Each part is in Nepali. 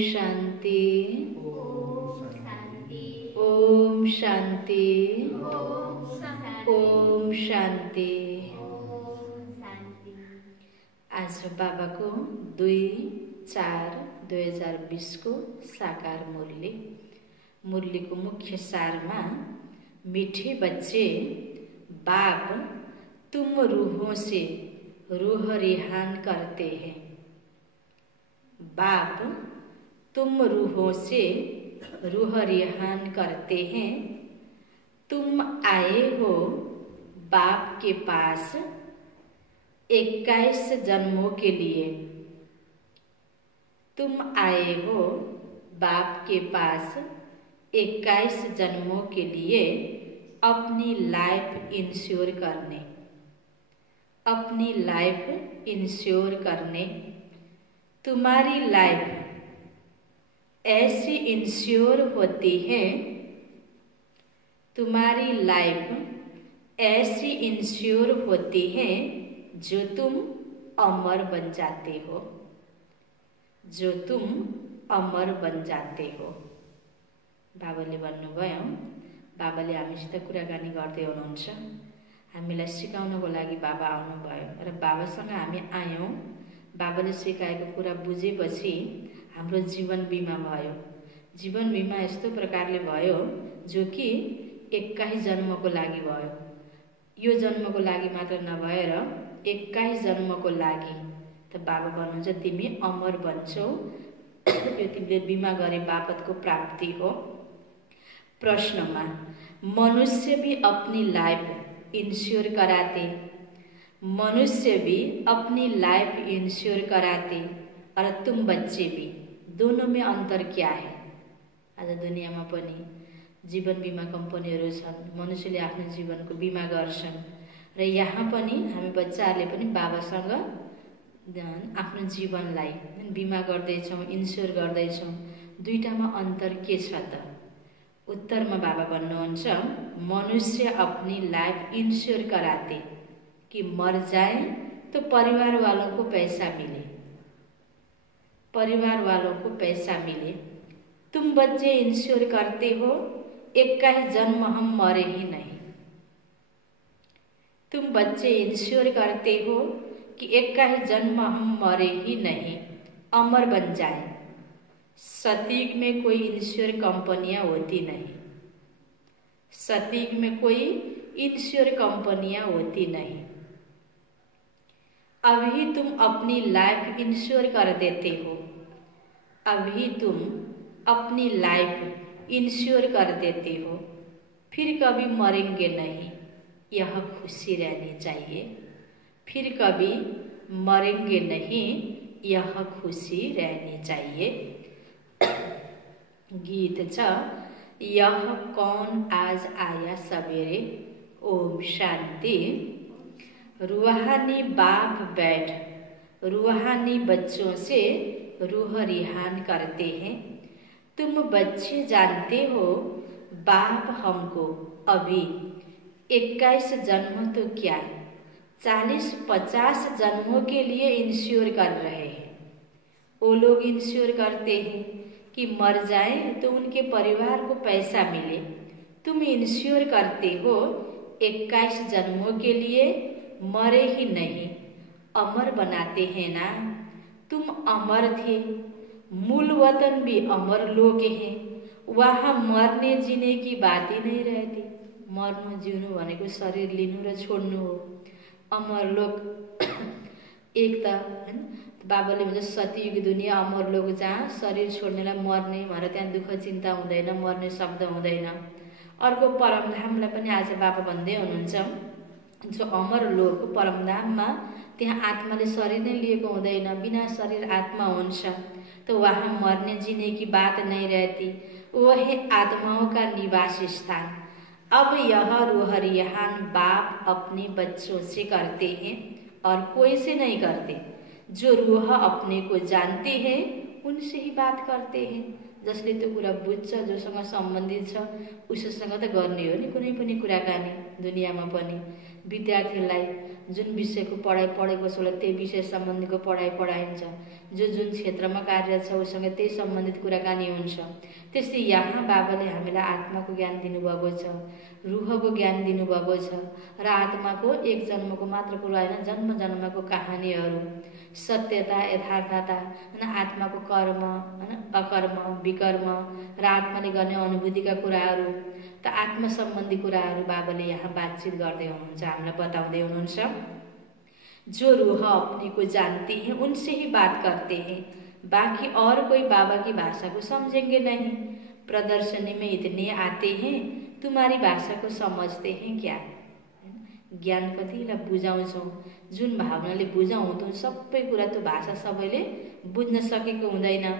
शान्ति ओम शांति ओम शान्ति ओम ओम शांति शान्ति। ओम शांति। आज बाबाको 2/4/2020 को साकार मुरली को मुख्य सारमा मीठे बच्चे, बाप तुम रूहों से रूह रिहान करते हैं। बाप तुम रूहों से रूह रिहान करते हैं। तुम आए हो बाप के पास 21 जन्मों के लिए। तुम आए हो बाप के पास 21 जन्मों के लिए अपनी लाइफ इंश्योर करने, अपनी लाइफ इंश्योर करने। तुम्हारी लाइफ ऐसी इंश्योर होती है, तुम्हारी लाइफ ऐसी इंश्योर होती है जो तुम अमर बन जाते हो, जो तुम अमर बन जाते हो। बाबाले भन्नुभयो, बाबाले हामीसित कुराकानी गर्दै हुनुहुन्छ। हामीलाई सिकाउनको लागि बाबा आउनुभयो र बाबासँग हामी आयौँ। बाबाले सिकाएको कुरा बुझेपछि हाम्रो जीवन बिमा भयो। जीवन बिमा यस्तो प्रकारले भयो जो कि 21 जन्मको लागि भयो। यो जन्मको लागि मात्र नभएर 21 जन्मको लागि। त बाबा भन्नुहुन्छ तिमी अमर बन्छौ, यो तिमीले बिमा गरे बापतको प्राप्ति हो। प्रश्नमा मनुष्य भी अपनी लाइफ इंश्योर कराते, मनुष्य भी अपनी लाइफ इंश्योर कराते और तुम बच्चे भी, दोनों में अंतर क्या है? आज दुनियाँमा पनि जीवन बिमा कम्पनीहरू छन्, मनुष्यले आफ्नो जीवनको बिमा गर्छन् र यहाँ पनि हामी बच्चाहरूले पनि बाबासँग आफ्नो जीवनलाई बिमा गर्दैछौँ, इन्स्योर गर्दैछौँ। दुईटामा अन्तर के छ त? उत्तरमा बाबा भन्नुहुन्छ मनुष्य अपनी लाइफ इंश्योर कराते कि मर जाए तो परिवार वालों को पैसा मिले, परिवार वालों को पैसा मिले। तुम बच्चे इंश्योर करते हो 21 जन्म हम मरे ही नहीं। तुम बच्चे इंश्योर करते हो कि 21 जन्म हम मरे ही नहीं, अमर बन जाए। सतीक में कोई इंश्योर कंपनियां होती नहीं, सतीक में कोई इंश्योर कंपनियां होती नहीं। अभी तुम अपनी लाइफ इंश्योर कर देते हो, अभी तुम अपनी लाइफ इंश्योर कर देते हो, फिर कभी मरेंगे नहीं, यह खुशी रहनी चाहिए। फिर कभी मरेंगे नहीं, यह खुशी रहनी चाहिए। गीत छ यह कौन आज आया सवेरे, ओम शांति। रूहानी बाप बैठ रूहानी बच्चों से रूह रिहान करते हैं। तुम बच्चे जानते हो बाप हमको अभी 21 जन्म तो क्या 40-50 जन्मों के लिए इंश्योर कर रहे हैं। वो लोग इंश्योर करते हैं कि मर जाए तो उनके परिवार को पैसा मिले। तुम इंश्योर करते हो 21 जन्मों के लिए, मरे ही नहीं, अमर बनाते हैं ना। तुम अमर थे, मूल वतन भी अमर लोग हैं, वहाँ मरने जीने की बात ही नहीं रहती। मर्नु जिउनु भनेको शरीर लिनु र छोड्नु हो। अमर लोग एक त हैन, बाबाले भन्छ सतयुग दुनिया अमर लोग जहाँ शरीर छोड्नेलाई मर्ने भनेर त्यहाँ दुःख चिन्ता हुँदैन, मर्ने शब्द हुँदैन। अर्को परमधामलाई पनि आज बाबा भन्दै हुनुहुन्छ जो अमर लोग परमधाममा त्यहाँ आत्माले शरीर नै लिएको हुँदैन, बिना शरीर आत्मा हुन्छ। तो वहाँ मरने जीने की बात नहीं रहती, वो है आत्माओं का निवास स्थान। अब यह रूह रिहान बाप अपने बच्चों से करते हैं और कोई से नहीं करते। जो रूह अपने को जानते हैं उनसे ही बात करते हैं। जसले त्यो कुरा बुझ्छ, जोसँग सम्बन्धित छ उससँग त गर्ने हो नि कुनै पनि कुराकानी दुनियाँमा पनि। विद्यार्थीलाई जुन विषयको पढाइ पढेको छ उसलाई त्यही विषय सम्बन्धीको पढाइ पढाइन्छ, जो जुन क्षेत्रमा कार्यरत छ उसँग त्यही सम्बन्धित कुराकानी हुन्छ। त्यस्तै यहाँ बाबाले हामीलाई आत्माको ज्ञान दिनुभएको छ, रुहको ज्ञान दिनुभएको छ र आत्माको एक जन्मको मात्र कुरा होइन, जन्म जन्मको कहानीहरू, सत्यता, यथार्थता होइन, आत्माको कर्म होइन, अकर्म, विकर्म र आत्माले गर्ने अनुभूतिका कुराहरू, त आत्मा सम्बन्धी कुराहरू बाबाले यहाँ बातचित गर्दै हुनुहुन्छ, हामीलाई बताउँदै हुनुहुन्छ। जो रूह अपने को जानते हैं उनसे ही बात करते हैं, बाकी और कोई बाबा की भाषा को समझेंगे नहीं। प्रदर्शनी में इतने आते हैं, तुम्हारी भाषा को समझते हैं क्या? ज्ञान कतिलाई बुझाउँछौँ, जुन भावनाले बुझाउँछौँ सबै कुरा त्यो भाषा सबैले बुझ्न सकेको हुँदैन।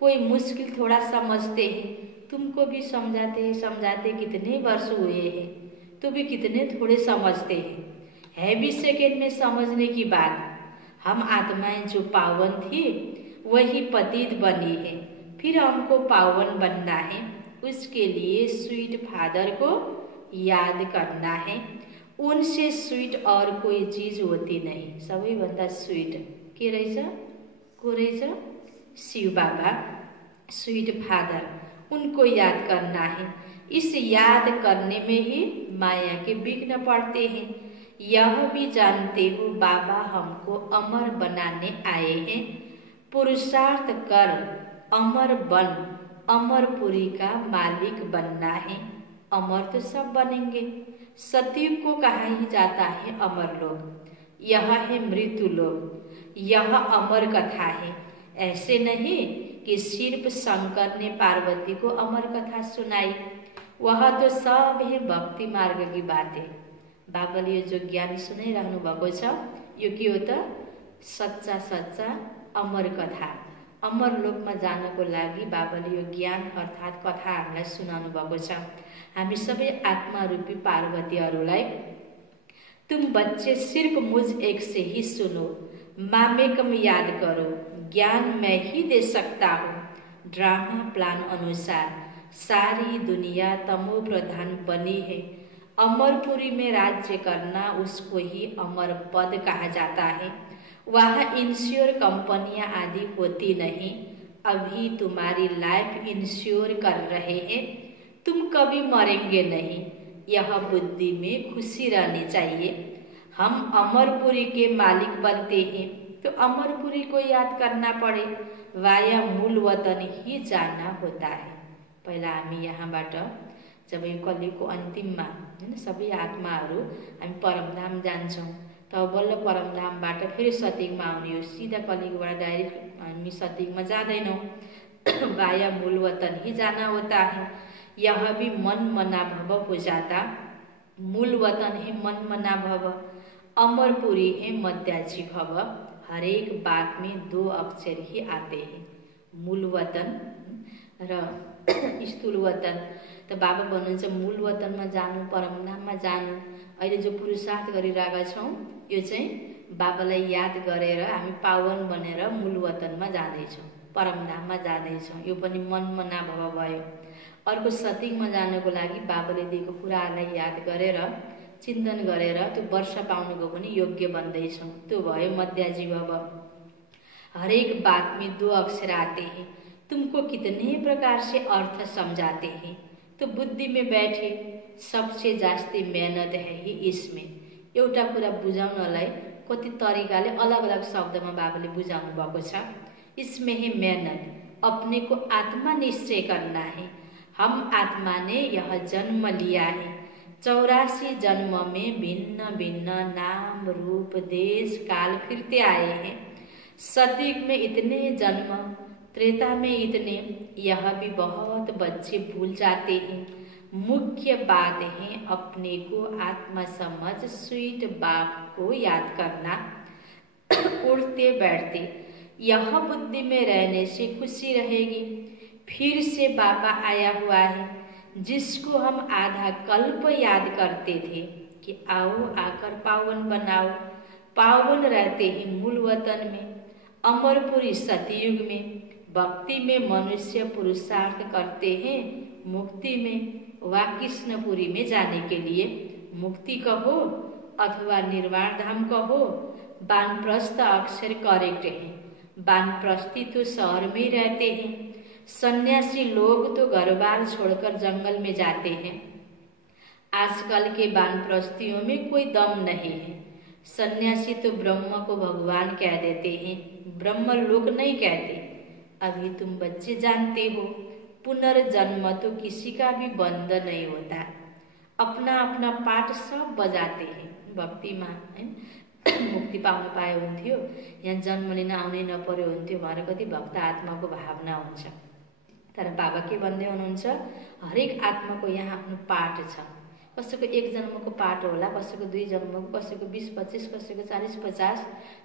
कोही मुश्किल थोड़ा समझते हैं, तुमको भी समझाते समझाते कितने वर्ष हुए हैं, तो भी कितने थोड़े समझते हैं। है भी सेकेंड में समझने की बात। हम आत्माएं जो पावन थी वही पतित बनी है, फिर हमको पावन बनना है। उसके लिए स्वीट फादर को याद करना है। उनसे स्वीट और कोई चीज होती नहीं। सबैभन्दा स्वीट के रहेछ? को रहेछ? शिव बाबा, स्वीट फादर, उनको याद करना है। इस याद करने में ही माया के विघ्न पड़ते हैं। यह भी जानते हो बाबा हमको अमर बनाने आए हैं। पुरुषार्थ कर अमर बन, अमरपुरी का मालिक बनना है। अमर तो सब बनेंगे। सतयुग को कहा ही जाता है अमर लोग, यह है मृत्यु लोग, यह अमर कथा है। ऐसे नहीं कि सिर्फ शंकर ने पार्वती को अमर कथा सुनाई, वह तो सब है भक्ति मार्ग की बातें। बाबाले यो जो ज्ञान सुनाइरहनु भएको छ यो के हो त? सच्चा सच्चा अमर कथा। अमर लोकमा जानको लागि बाबाले यो ज्ञान अर्थात् कथा हामीलाई सुनाउनु भएको छ। हामी सबै आत्मा रूपी पार्वतीहरूलाई तुम बच्चे सिर्फ मुझ एक से ही सुनो, मामेकम याद करो, ज्ञान मैं ही दे सकता हूँ। ड्रामा प्लान अनुसार सारी दुनिया तमो प्रधान बनी है। अमरपुरी में राज्य करना उसको ही अमर पद कहा जाता है। वहाँ इंश्योर कंपनियां आदि होती नहीं। अभी तुम्हारी लाइफ इंश्योर कर रहे हैं, तुम कभी मरेंगे नहीं। यह बुद्धि में खुशी रहनी चाहिए। हम अमरपुरी के मालिक बनते हैं तो अमरपुरी को याद करना पड़े, वाया मूल वतन ही जाना होता है। पहिला हामी यहाँबाट जब यो कलियुगको अन्तिममा हैन सबै आत्माहरू हामी परमधाम जान्छौँ, तब बल्ल परमधामबाट फेरि सतयुगमा आउने हो। सिधा कलियुगबाट डाइरेक्ट हामी सतयुगमा जाँदैनौँ, वाया मूल वतन ही जाना होता है। यह भी मन मना भव हो जाता। मूल वतन है मन मना भव, अमरपुरी है मध्याजी भव। हर एक बात में दो अक्षर ही आते हैं, मूल वतन र स्थूल वतन। त बाबा भन्नुहुन्छ मूल वतनमा जानु, परमधाममा जानु। अहिले जो पुरुषार्थ गरिरहेका छौँ यो चाहिँ बाबालाई याद गरेर हामी पावन बनेर मूल वतनमा जाँदैछौँ, परमधाममा जाँदैछौँ। यो पनि मन मना भव भयो। अर्को सतयुगमा जानको लागि बाबाले दिएको कुराहरूलाई याद गरेर चिन्तन गरेर त्यो वर्ष पाउनुको पनि योग्य बन्दैछौँ। त्यो भयो मध्याजी भव। हरेक बात में दो अक्षर आते हैं, तुमको कितने प्रकार से अर्थ समझाते हैं, तो बुद्धि में बैठे सबसे जास्ती मेहनत है ही इसमें। एउटा कुरा बुझाउनलाई कति तरिकाले अलग अलग शब्दमा बाबाले बुझाउनु भएको छ। इसमें है मेहनत, अपने को आत्मा निश्चय करना है। हम आत्मा ने यह जन्म लिया है। 84 जन्म में भिन्न भिन्न नाम रूप देश काल फिरते आए हैं। सतयुग में इतने जन्म, त्रेता में इतने, यह भी बहुत बच्चे भूल जाते हैं। मुख्य बात है अपने को आत्मा समझ स्वीट बाप को याद करना। उठते बैठते यह बुद्धि में रहने से खुशी रहेगी। फिर से बाबा आया हुआ है जिसको हम आधा कल्प याद करते थे कि आओ आकर पावन बनाओ। पावन रहते हैं मूल वतन में, अमरपुरी सतयुग में। भक्ति में मनुष्य पुरुषार्थ करते हैं, मुक्ति में वा कृष्णपुरी में जाने के लिए। मुक्ति कहो अथवा निर्वाण धाम कहो, वानप्रस्थ अक्षर करेक्ट है। वानप्रस्थी तो शहर में रहते हैं, सन्यासी लोग तो घर बार छोड़कर जंगल में जाते हैं। आजकल के वानप्रस्थियों में कोई दम नहीं है। सन्यासी तो ब्रह्म को भगवान कह देते हैं, ब्रह्म लोक नहीं कहते। अभी तुम बच्चे जानते हो, पुनर्जन्म तो किसी का भी बंद नहीं होता। अपना अपना पाठ सब बजाते हैं। भक्तिमा मुक्ति पाउन पाए हुन्थ्यो, यहाँ जन्म लिन आउनै नपर्यो हुन्थ्यो भनेर कति भक्त आत्माको भावना हुन्छ। तर बाबा के भन्दै हुनुहुन्छ, हरेक आत्माको यहाँ आफ्नो पाठ छ। कसैको 1 जन्मको पाठ होला, कसैको 2 जन्मको, कसैको 20-25, कसैको 40-50,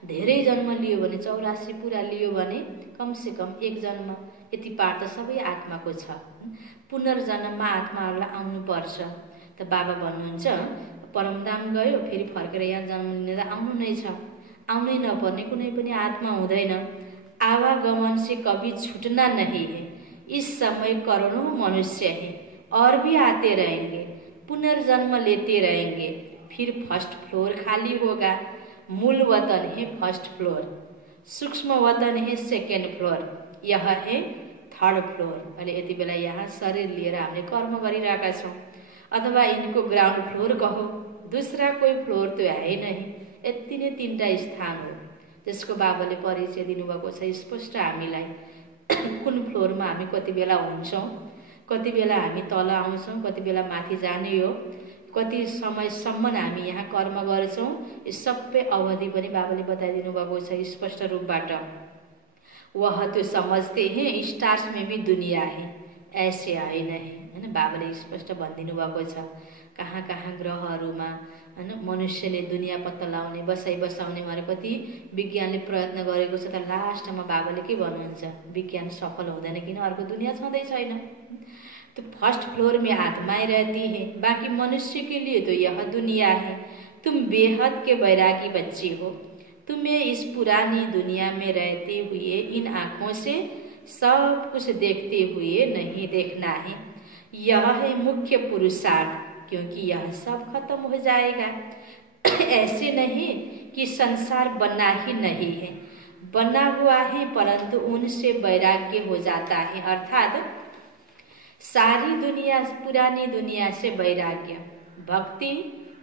धेरै जन्म लियो भने 84 पुरा लियो भने कमसे कम 1 जन्म यति पाठ त सबै आत्माको छ। पुनर्जन्ममा आत्माहरूलाई आउनुपर्छ। त बाबा भन्नुहुन्छ, परमधाम गयो फेरि फर्केर यहाँ जन्म लिन त आउनु नै छ। आउनै नपर्ने कुनै पनि आत्मा हुँदैन। आवागमन से कभी छुटना नहीं है। इस समय करोड़ों मनुष्य हैं और भी आते रहेंगे, पुनर्जन्म लेते रहेंगे। फिर फर्स्ट फ्लोर खाली होगा। मूल वतन है फर्स्ट फ्लोर, सूक्ष्म वतन है सेकेंड फ्लोर, यह है थर्ड फ्लोर। अहिले यति बेला यहाँ शरीर लिएर हामीले कर्म गरिरहेका छौँ। अथवा इनको ग्राउंड फ्लोर कहो, दूसरा कोई फ्लोर तो है नहीं। यति नै 3टा स्थान हो जसको बाबाले परिचय दिनुभएको छ स्पष्ट हामीलाई। कुन फ्लोरमा हामी कति बेला हुन्छौँ, कति बेला हामी तल आउँछौँ, कति बेला माथि जाने हो, कति समयसम्म हामी यहाँ कर्म गर्छौँ, यो सबै अवधि पनि बाबाले बताइदिनु भएको छ स्पष्ट रूपबाट। वह तो समझते हैं स्टार्स में भी दुनिया है, ऐसे आए नहीं, हैन। बाबाले स्पष्ट भनिदिनु भएको छ कहाँ कहाँ ग्रहहरूमा हैन मनुष्यले दुनिया पत्ता लगाउने बसाउने भनेर कति विज्ञानले प्रयत्न गरेको छ। तर लास्टमा बाबाले के भन्नुहुन्छ, विज्ञान सफल हुँदैन, किन अर्को दुनिया छँदै छैन। तो फर्स्ट फ्लोर में आत्माएं रहती है, बाकी मनुष्य के लिए तो यह दुनिया है। तुम बेहद के बैरागी बच्चे हो, तुम्हें इस पुरानी दुनिया में रहते हुए इन आँखों से सब कुछ देखते हुए नहीं देखना है। यह है मुख्य पुरुषार्थ, क्योंकि यह सब खत्म हो जाएगा। ऐसे नहीं कि संसार बना ही नहीं है, बना हुआ है, परंतु उनसे वैराग्य हो जाता है। अर्थात सारी दुनिया, पुरानी दुनिया से वैराग्य। भक्ति,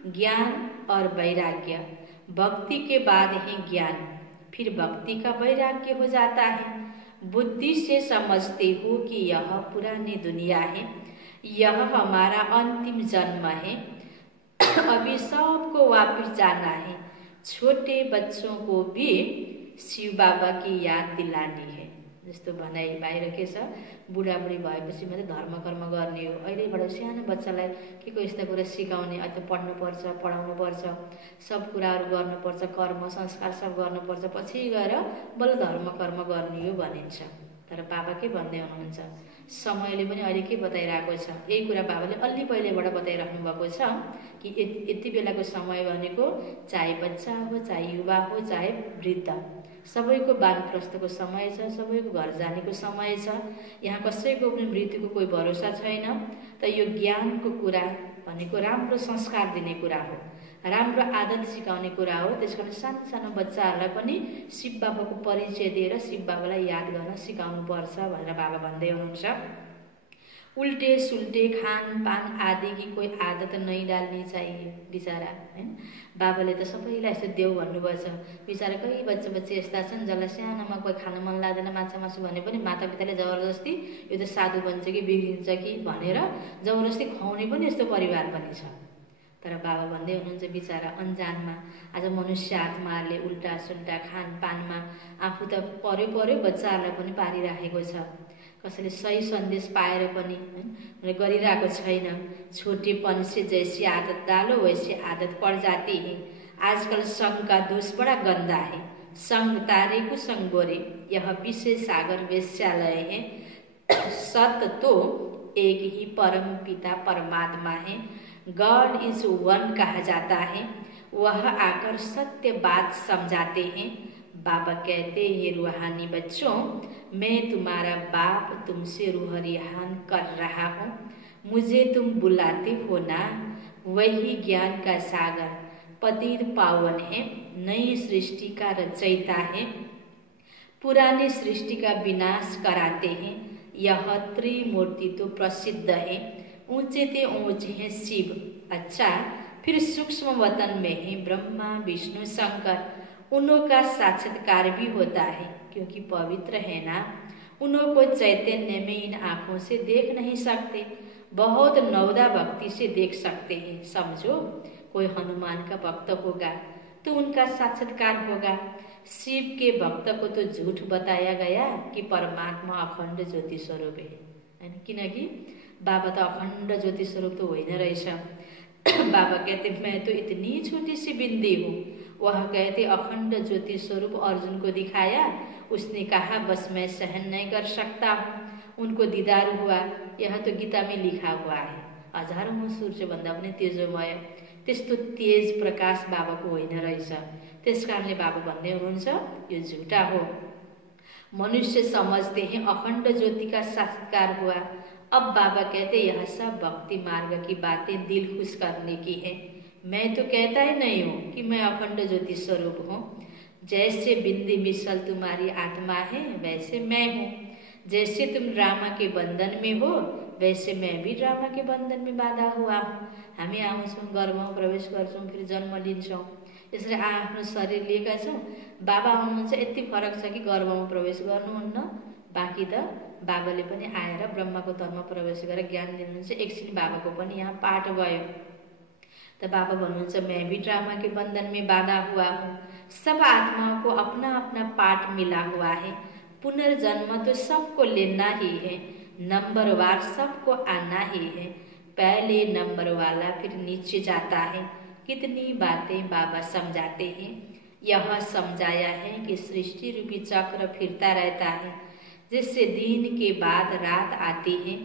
ज्ञान और वैराग्य। भक्ति के बाद ही ज्ञान, फिर भक्ति का वैराग्य हो जाता है। बुद्धि से समझते हो कि यह पुरानी दुनिया है, यह हमारा अंतिम जन्म है, अभी सबको वापस जाना है। छोटे बच्चों को भी शिव बाबा की याद दिलानी है। जस्तो भनाइ बाहिर के छ, बुढाबुढी भएपछि मात्रै धर्म कर्म गर्ने हो। अहिलेबाट सानो बच्चालाई के यस्ता कुरा सिकाउने, अथवा पढ्नुपर्छ, पढाउनुपर्छ, सब कुराहरू गर्नुपर्छ, कर्म संस्कार सब गर्नुपर्छ, पछि गएर बल्ल धर्म कर्म गर्ने हो भनिन्छ। तर बाबा के भन्दै हुनुहुन्छ, समयले पनि अहिले के बताइरहेको छ, यही कुरा बाबाले अलि पहिलेबाट बताइराख्नु भएको छ कि यति बेलाको समय भनेको चाहे बच्चा हो, चाहे युवा हो, चाहे वृद्ध, सबैको वानप्रस्थको समय छ, सबैको घर जानेको समय छ। यहाँ कसैको पनि मृत्युको कोही भरोसा छैन। त यो ज्ञानको कुरा भनेको राम्रो संस्कार दिने कुरा हो, राम्रो आदत सिकाउने कुरा हो। त्यसकारण सानो सानो बच्चाहरूलाई पनि शिव बाबाको परिचय दिएर शिव बाबालाई याद गर्न सिकाउनु पर्छ भनेर बाबा भन्दै हुनुहुन्छ। उल्टे सुल्टे खान पान आदि की कोई आदत नहीं डालनी चाहिए बिचारा, हैन। बाबाले त सबैलाई यस्तो देऊ भन्नुभएको छ। बिचारा कोही बच्चा यस्ता छन् जसलाई सानोमा कोही खान मन लाग्दैन माछा मासु भने पनि मातापिताले जबरजस्ती यो त साधु बन्छ कि बिग्रिन्छ कि भनेर जबरजस्ती खुवाउने पनि यस्तो परिवार पनि छ। तर बाबा भन्दै हुनुहुन्छ बिचारा अन्जानमा आज मनुष्य आत्माहरूले उल्टा सुल्टा खानपानमा आफू त पर्यो बच्चाहरूलाई पनि पारिराखेको छ। कसैले सही सन्देश पाएर पनि गरिरहेको छैन। छोटेपन से जैसी आदत डालो वैसी आदत पड़ जाती है। आजकल संघ का दोष बड़ा गंदा है। संघ तारे को संग बोरे, यह विषय सागर वेश्यालय है। सत्य तो एक ही परम पिता परमात्मा है। गॉड इज वन कहा जाता है। वह आकर सत्य बात समझाते हैं। बाबा कहते हैं रूहानी बच्चों, मैं तुम्हारा बाप तुमसे रूह रिहान कर रहा हूँ। मुझे तुम बुलाते हो ना, वही ज्ञान का सागर पतित पावन है, नई सृष्टि का रचयिता है, पुरानी सृष्टि का विनाश कराते हैं। यह त्रिमूर्ति तो प्रसिद्ध है, ऊंचे ते ऊंचे हैं शिव। अच्छा, फिर सूक्ष्म वतन में है ब्रह्मा विष्णु शंकर, उन्हों का साक्षात्कार भी होता है क्योंकि पवित्र है ना। उन्हों को चैतन्य में इन आंखों से देख नहीं सकते, बहुत नवदा भक्ति से देख सकते हैं। समझो, कोई हनुमान का भक्त होगा तो उनका साक्षात्कार होगा। शिव के भक्त को तो झूठ बताया गया कि परमात्मा अखंड ज्योति स्वरूप है, किनकि बाबा तो अखंड ज्योति स्वरूप तो होइन रहेछ। बाबा कहते मैं तो इतनी छोटी सी बिंदी हूँ। वह कहते अखंड ज्योति स्वरूप अर्जुन को दिखाया, उसने कहा बस मैं सहन नहीं कर सकता हूँ। उनको दीदार हुआ, यह तो गीता में लिखा हुआ है। हजारौं सूर्यभन्दा पनि तेजोमय, त्यस्तो तेज प्रकाश बाबाको होइन रहेछ। त्यस कारणले बाबा भन्दै हुनुहुन्छ यो झुटा हो। मनुष्य समझते हैं अखंड ज्योति का साक्षात्कार हुआ। अब बाबा कहते यह सब भक्ति मार्ग की बातें दिल खुश करने की है। मैं तो कहता ही नहीं हूँ कि मैं अखंड ज्योति स्वरूप हूँ। जैसे बिंदी मिसल तुम्हारी आत्मा है वैसे मैं हूँ। जैसे तुम ड्रामा के बंधन में हो वैसे मैं भी ड्रामा के बंधन में बाधा हुआ हूँ। हामी आउँछौँ, गर्भमा प्रवेश गर्छौँ, फिर जन्म लिन्छौँ। यसरी आफ्नो शरीर लिएका छौँ। बाबा आउनुहुन्छ, यति फरक छ कि गर्भमा प्रवेश गर्नुहुन्न, बाँकी त बाबाले पनि आएर ब्रह्माको तनमा प्रवेश गरेर ज्ञान दिनुहुन्छ। एकछिन बाबाको पनि यहाँ पाठ भयो। तो बाबा भन्नुहुन्छ मैं भी ड्रामा के बंधन में बाधा हुआ हूँ। सब आत्माओं को अपना अपना पाठ मिला हुआ है। पुनर्जन्म तो सबको लेना ही है, नंबरवार सबको आना ही है। पहले नंबर वाला फिर नीचे जाता है। कितनी बातें बाबा समझाते हैं। यह समझाया है कि सृष्टि रूपी चक्र फिरता रहता है। जैसे दिन के बाद रात आती है,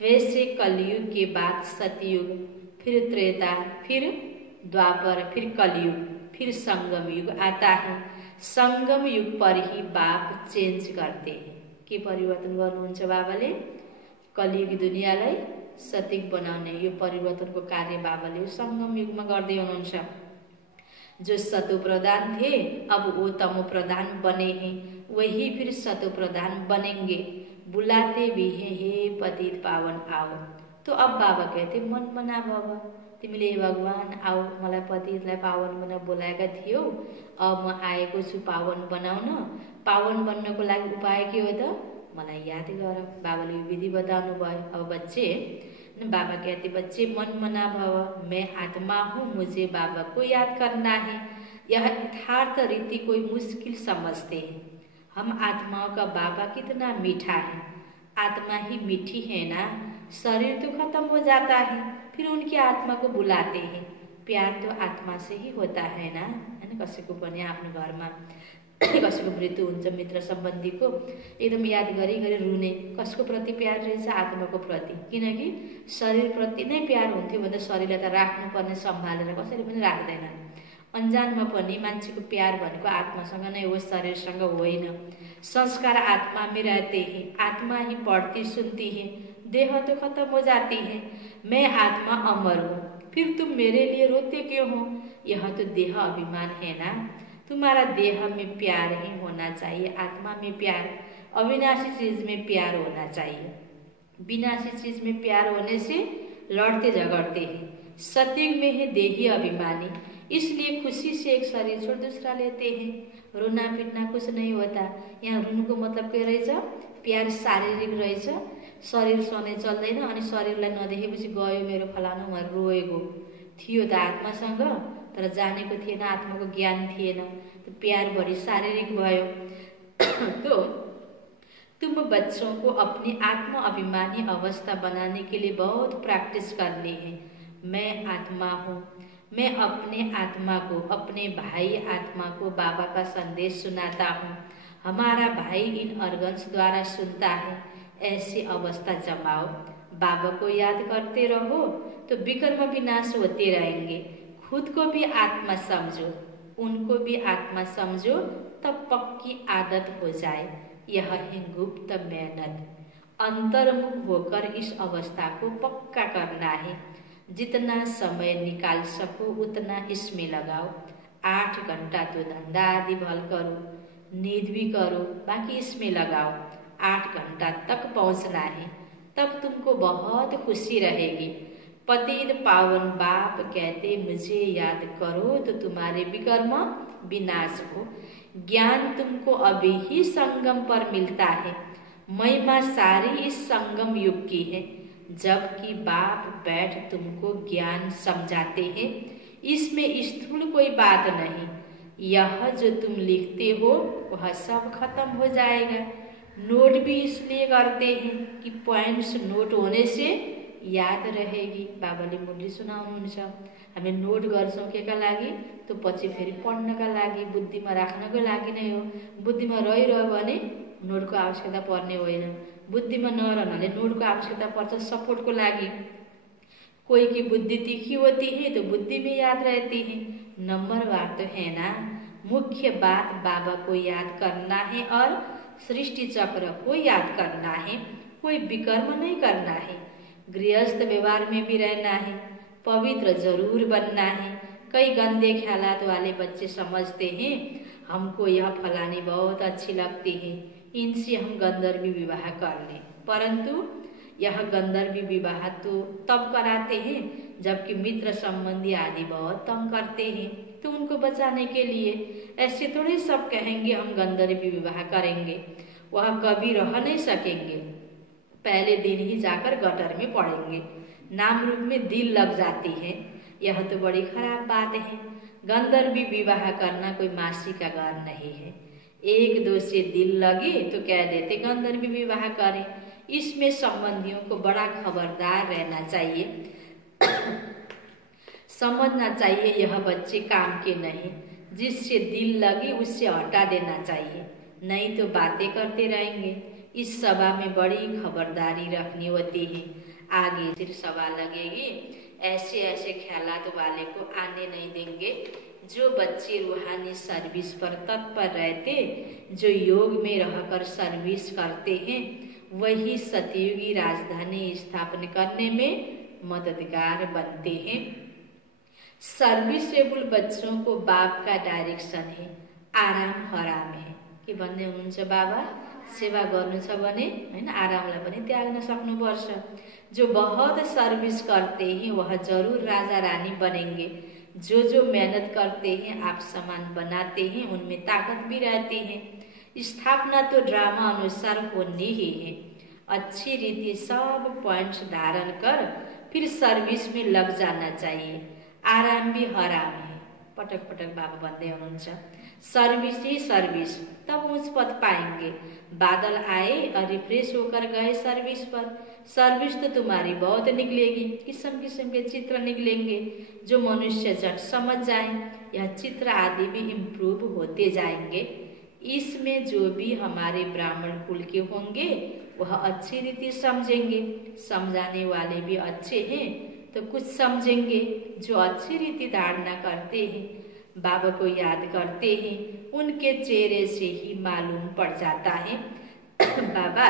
वैसे कलयुग के बाद सतयुग, फिर त्रेता, फिर द्वापर, फिर कलयुग, फिर संगम युग आता है। संगम युग पर ही बाप चेन्ज करते हैं। के परिवर्तन गर्नुहुन्छ बाबाले? कलियुगी दुनियाँलाई सतयुग बनाउने यो परिवर्तनको कार्य बाबाले संगम युगमा गर्दै हुनुहुन्छ। जो सतो प्रधान थे अब वो तमो प्रधान बने हैं, वही फिर सतो प्रधान बनेंगे। बुलाते भी हैं हे पतित पावन आओ। तो अब बाबा कहते मन मना बाबा, तिमीले भगवान आओ मलाई पतितलाई पावन बना बोलाएका थियौ, अब म आएको छु पावन बनाउन। पावन बन्नको लागि उपाय के हो त? मलाई याद गर। बाबाले यो विधि बताउनु भयो। अब बच्चे, बाबा कहते बच्चे मन मना भव, मैं आत्मा हूँ, मुझे बाबा को याद करना है। यह यथार्थ रीति कोई मुश्किल समझते हैं। हम आत्माओं का बाबा कितना मीठा है। आत्मा ही मीठी है ना, शरीर तो खत्म हो जाता है, फिर उनकी आत्मा को बुलाते हैं। प्यार तो आत्मा से ही होता है ना, है ना। कसैको पनि आफ्नो घरमा कसैको मृत्यु हुन्छ, मित्र सम्बन्धीको एकदम याद गरी गरी रुने। कसको प्रति प्यार रहेछ? आत्माको प्रति। किनकि शरीर प्रति नै प्यार हुन्थ्यो भने शरीरलाई त राख्नुपर्ने, सम्हालेर कसैले पनि राख्दैन। अन्जानमा पनि मान्छेको प्यार भनेको आत्मासँग नै हो, शरीरसँग होइन। संस्कार आत्मा में रहते हैं, आत्मा ही पढ़ती सुनती है, देह तो खत्म हो जाती है। मैं आत्मा अमर हूँ, फिर तुम मेरे लिए रोते क्यों हो? यह तो देह अभिमान है ना। तुम्हारा देह में प्यार ही होना चाहिए, आत्मा में प्यार, अविनाशी चीज में प्यार होना चाहिए। विनाशी चीज में प्यार होने से लड़ते झगड़ते हैं। सतयुग में है देही अभिमानी, इसलिए खुशी से एक शरीर छोड़ दूसरा लेते हैं। रोना पीटना कुछ नहीं होता। यहाँ रुनुको मतलब के रहेछ? प्यार शारीरिक रहेछ। शरीर सधैँ चल्दैन, अनि शरीरलाई नदेखेपछि गयो मेरो फलानु भनेर रोएको थियो त आत्मासँग, तर जानेको थिएन, आत्माको ज्ञान थिएन, तो प्यार बढी शारीरिक भयो। तो तुम बच्चों को अपनी आत्म अभिमानी अवस्था बनाने के लिए बहुत प्रैक्टिस करनी है। मैं आत्मा हूँ, मैं अपने आत्मा को, अपने भाई आत्मा को बाबा का संदेश सुनाता हूँ। हमारा भाई इन ऑर्गन्स द्वारा सुनता है। ऐसी अवस्था जमाओ, बाबा को याद करते रहो तो विकर्म विनाश होते रहेंगे। खुद को भी आत्मा समझो, उनको भी आत्मा समझो, तब पक्की आदत हो जाए। यह है गुप्त मेहनत। अंतर्मुख होकर इस अवस्था को पक्का करना है। जितना समय निकाल सको उतना इसमें लगाओ। 8 घंटा तो धंधा आदि भल करो, नींद भी करो, बाकी इसमें लगाओ। 8 घंटा तक पहुंचना है, तब तुमको बहुत खुशी रहेगी। पतित पावन बाप कहते मुझे याद करो तो तुम्हारे विकर्म विनाश हो। ज्ञान तुमको अभी ही संगम पर मिलता है। महिमा सारी इस संगम युग की है, जबकि बाप बैठ तुमको ज्ञान समझाते हैं। इसमें स्थूल कोई बात नहीं। यह जो तुम लिखते हो वह सब खत्म हो जाएगा। नोट भी इसलिए करते हैं कि पॉइंट्स नोट होने से याद रहेगी। बाबाले मुरली सुनाउनुहुन्छ, हामी नोट गर्छौँ केका लागि, तो पछि फेरि पढ्नका लागि, बुद्धिमा राख्नको लागि नै हो। बुद्धिमा रहिरह्यो भने नोटको आवश्यकता पर्ने होइन। बुद्धिमा नरहनाले नोटको आवश्यकता पर्छ सपोर्टको लागि। कोई की बुद्धि तीखी होती है तो बुद्धि में याद रहती है। नंबर बात तो है ना। मुख्य बात बाबा को याद करना है और सृष्टि चक्र को याद करना है। कोई विकर्म नहीं करना है। गृहस्थ व्यवहार में भी रहना है। पवित्र जरूर बनना है। कई गंदे ख्यालात वाले बच्चे समझते हैं हमको यह फलानी बहुत अच्छी लगती है, इनसे हम गंधर्वी विवाह कर लें। परंतु यह गंधर्वी विवाह तो तब कराते हैं जबकि मित्र संबंधी आदि बहुत तंग करते हैं, तो उनको बचाने के लिए ऐसे थोड़े सब कहेंगे हम गंधर्वी विवाह करेंगे। वह कभी रह नहीं सकेंगे, पहले दिन ही जाकर गटर में पड़ेंगे। नाम रूप में दिल लग जाती है, यह तो बड़ी खराब बात है। गंधर्वी विवाह करना कोई मासी का घर नहीं है। 1-2 से दिल लगे तो कह देते गंधर्वी विवाह करें। इसमें संबंधियों को बड़ा खबरदार रहना चाहिए। समझना चाहिए यह बच्चे काम के नहीं। जिससे दिल लगे उससे हटा देना चाहिए, नहीं तो बातें करते रहेंगे। इस सभा में बड़ी खबरदारी रखनी होती है। आगे फिर सभा लगेगी, ऐसे ऐसे ख्यालात वाले को आने नहीं देंगे। जो बच्चे रूहानी सर्विस पर तत्पर रहते, जो योग में रहकर सर्विस करते हैं, वही सतयुगी राजधानी स्थापना करने में मददगार बनते हैं। सर्विसेबल बच्चों को बाप का डायरेक्सन है, आराम हराम है के भन्ने हुनुहुन्छ बाबा। सेवा गर्नु छ भने हैन, आरामलाई पनि त्याग्न सक्नुपर्छ। जो बहुत सर्विस करते हैं वह जरूर राजा रानी बनेंगे। जो मेहनत करते हैं आप समान बनाते हैं, उनमें ताकत भी रहती है। स्थापना तो ड्रामा अनुसार होनी ही है। अच्छी रीति सब पॉइंट्स धारण कर फिर सर्विस में लग जाना चाहिए। आराम भी हराम है, पटक पटक बाबा भन्दै हुनुहुन्छ। सर्विस ही सर्विस, तब उच्च पद पाएंगे। बादल आए और रिफ्रेश होकर गए सर्विस पर। सर्विस तो तुम्हारी बहुत निकलेगी, किस्म किस्म के चित्र निकलेंगे जो मनुष्य झट समझ जाए। यह चित्र आदि भी इम्प्रूव होते जाएंगे। इसमें जो भी हमारे ब्राह्मण कुल के होंगे वह अच्छी रीति समझेंगे। समझाने वाले भी अच्छे हैं तो कुछ समझेंगे। जो अच्छी रीति धारणा करते हैं, बाबा को याद करते हैं, उनके चेहरे से ही मालूम पड़ जाता है बाबा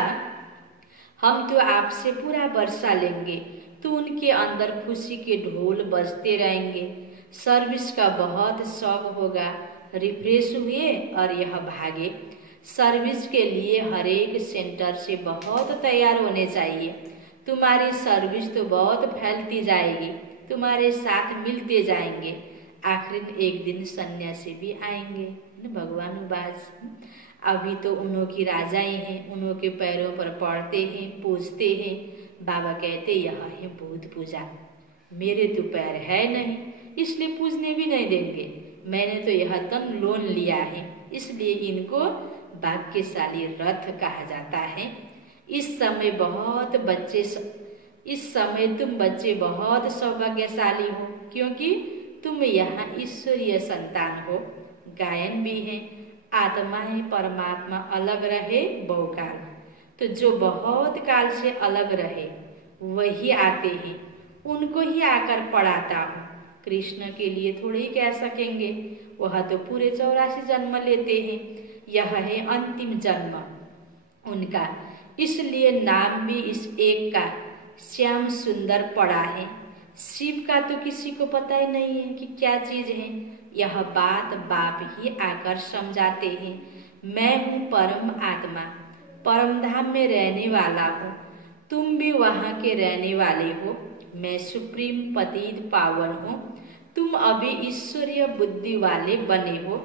हम तो आपसे पूरा वर्षा लेंगे, तो उनके अंदर खुशी के ढोल बजते रहेंगे। सर्विस का बहुत शौक होगा। रिफ्रेश हुए और यह भागे। सर्विस के लिए हर एक सेंटर से बहुत तैयार होने चाहिए। तुम्हारी सर्विस तो बहुत फैलती जाएगी, तुम्हारे साथ मिलते जाएंगे। आखिर एक दिन सन्यासी भी आएंगे, भगवान उबास। अभी तो उन्हों की राजाएं हैं, उन्हों के पैरों पर पड़ते हैं, पूजते हैं। बाबा कहते यह है भूत पूजा। मेरे तो पैर है नहीं, इसलिए पूजने भी नहीं देंगे। मैंने तो यह तन लोन लिया है, इसलिए इनको भाग्यशाली रथ कहा जाता है। इस समय तुम बच्चे बहुत सौभाग्यशाली हो, क्योंकि तुम यहाँ ईश्वरीय संतान हो। गायन भी है, आत्माएं परमात्मा अलग रहे बहुकाल। तो जो बहुत काल से अलग रहे वही आते हैं, उनको ही आकर पढ़ाता हूँ। कृष्ण के लिए थोड़े ही कह सकेंगे, वह तो पूरे 84 जन्म लेते हैं। यह है अंतिम जन्म उनका, इसलिए नाम भी इस एक का श्याम सुंदर पड़ा है। शिव का तो किसी को पता ही नहीं है कि क्या चीज है। यह बात बाप ही आकर समझाते हैं। मैं हूँ परम आत्मा, परम धाम में रहने वाला हूँ। तुम भी वहाँ के रहने वाले हो। मैं सुप्रीम पतित पावन हूँ। तुम अभी ईश्वरीय बुद्धि वाले बने हो।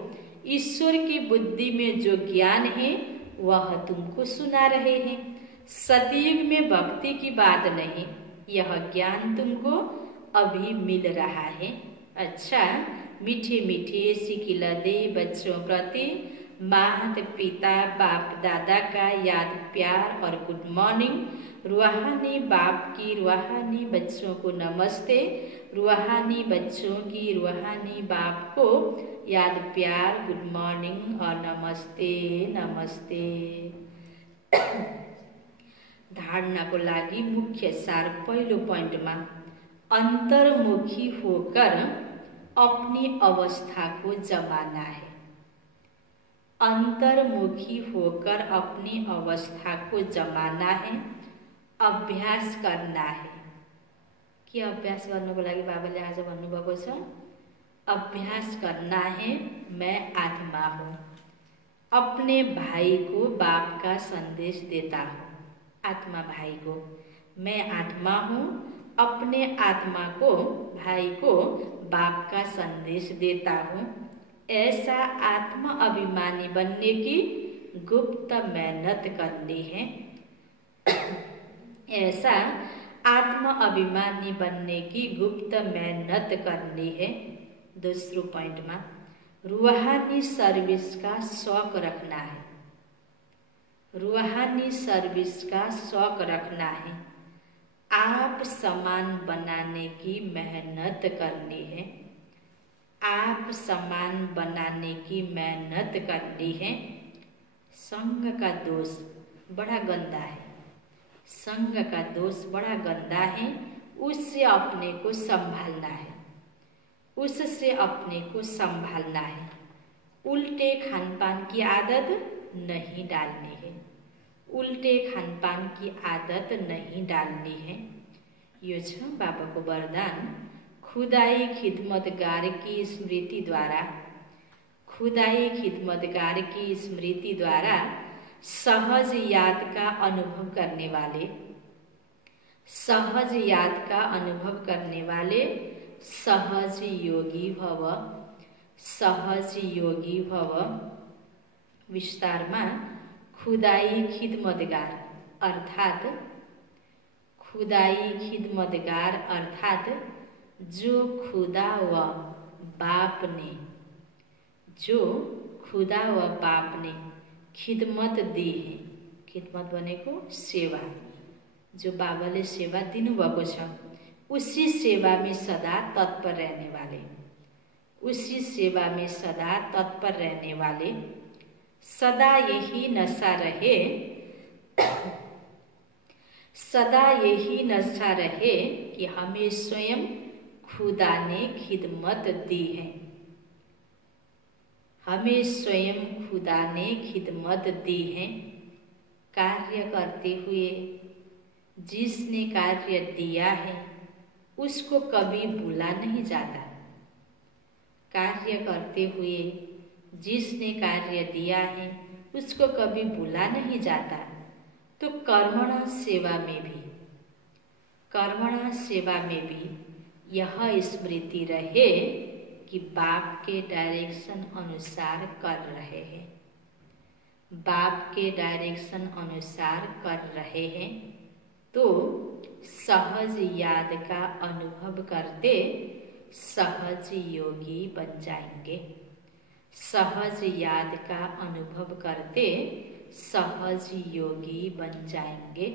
ईश्वर की बुद्धि में जो ज्ञान है वह तुमको सुना रहे हैं। सतयुग में भक्ति की बात नहीं, यह ज्ञान तुमको अभी मिल रहा है। अच्छा, मीठे मीठे सिकिलदे बच्चों प्रति माता पिता बाप दादा का याद प्यार और गुड मॉर्निंग। रूहानी बाप की रूहानी बच्चों को नमस्ते। रूहानी बच्चों की रूहानी बाप को याद प्यार गुड मॉर्निंग और नमस्ते नमस्ते। धारणा को लागि मुख्य सार पहिलो पोइन्टमा अंतर्मुखी होकर अपनी अवस्था को जमाना है। अंतर्मुखी होकर अपनी अवस्था को जमाना है, अभ्यास करना है। के अभ्यास गर्नको लागि बाबाले आज भन्नुभएको छ? अभ्यास करना है। मैं आत्मा हूँ। अपने भाई को बाप का संदेश देता हूँ। आत्मा भाई को मैं आत्मा हूँ। अपने आत्मा को भाई को बाप का संदेश देता हूँ। ऐसा आत्म अभिमानी बनने की गुप्त मेहनत करनी है। ऐसा आत्म अभिमानी बनने की गुप्त मेहनत करनी है। दूसरो पॉइंट में रूहानी सर्विस का शौक रखना है। रूहानी सर्विस का शौक रखना है। आप समान बनाने की मेहनत करनी है। आप समान बनाने की मेहनत करनी है। संग का दोष बड़ा गंदा है। संग का दोष बड़ा गंदा है। उससे अपने को संभालना है। उससे अपने को संभालना है। उल्टे खानपान की आदत नहीं डालनी है। उल्टे खानपान की आदत नहीं डालनी है। यो छ बाबाको वरदान। खुदाई खिदमतगार की स्मृति द्वारा, खुदाई खिदमतगार की स्मृति द्वारा सहज याद का अनुभव करने वाले, सहज याद का अनुभव करने वाले सहज योगी भव, सहज योगी भव। विस्तार में खुदाई खिदमतगार अर्थात, खुदाई खिदमतगार अर्थात जो खुदा व बाप ने, जो खुदा व बाप ने खिदमत दी है। खिदमत भनेको सेवा। जो बाबाले सेवा दिनुभएको छ उसी सेवा में सदा तत्पर रहने वाले, उसी सेवा में सदा तत्पर रहने वाले। सदा यही नशा रहे, सदा यही नशा रहे कि हमें स्वयं खुदा ने खिदमत दी है। हमें स्वयं खुदा ने खिदमत दी है। कार्य करते हुए जिसने कार्य दिया है उसको कभी भूला नहीं जाता। कार्य करते हुए जिसने कार्य दिया है उसको कभी भूला नहीं जाता। तो कर्मणा सेवा में भी, कर्मणा सेवा में भी यह स्मृति रहे कि बाप के डायरेक्शन अनुसार कर रहे हैं। बाप के डायरेक्शन अनुसार कर रहे हैं तो सहज याद का अनुभव करते सहज योगी बन जाएंगे। सहज याद का अनुभव करते सहज योगी बन जाएंगे।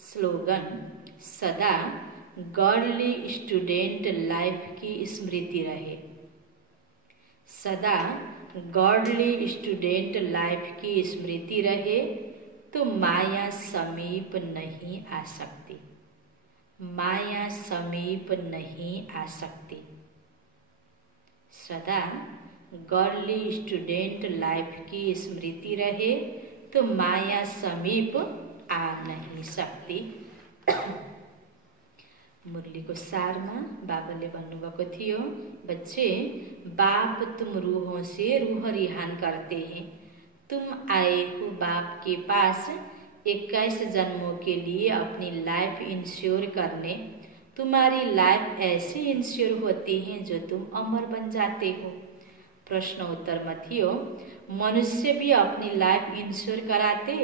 स्लोगन सदा गॉडली स्टूडेंट लाइफ की स्मृति रहे। सदा गॉडली स्टूडेंट लाइफ की स्मृति रहे तो माया समीप नहीं आ सकती। माया समीप नहीं आ सकती। सदा गॉडली स्टूडेंट लाइफ की स्मृति रहे तो माया समीप आ नहीं सकती। मुरलीको सारमा बाबाले भन्नुभएको थियो, बच्चे बाप तुम रूहों से रूह रिहान करते हैं। तुम आए हो बाप के पास 21 जन्मों के लिए अपनी लाइफ इंश्योर करने। तुम्हारी लाइफ ऐसी इंश्योर होती है जो तुम अमर बन जाते हो। प्रश्न उत्तर में थियो, मनुष्य भी अपनी लाइफ इंश्योर कराते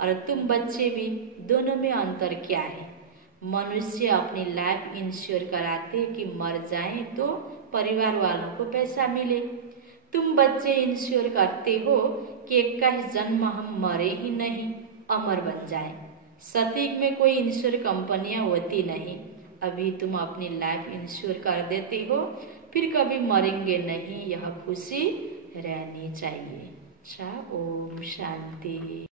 और तुम बच्चे भी, दोनों में अंतर क्या है? मनुष्य अपनी लाइफ इंश्योर कराते कि मर जाएं तो परिवार वालों को पैसा मिले। तुम बच्चे इंश्योर करते हो कि 21 जन्म हम मरे ही नहीं, अमर बन जाएं। सटीक में कोई इंश्योर कंपनियां होती नहीं। अभी तुम अपनी लाइफ इंश्योर कर देते हो, फिर कभी मरेंगे नहीं, यह खुशी रहनी चाहिए। अच्छा, ओम शांति।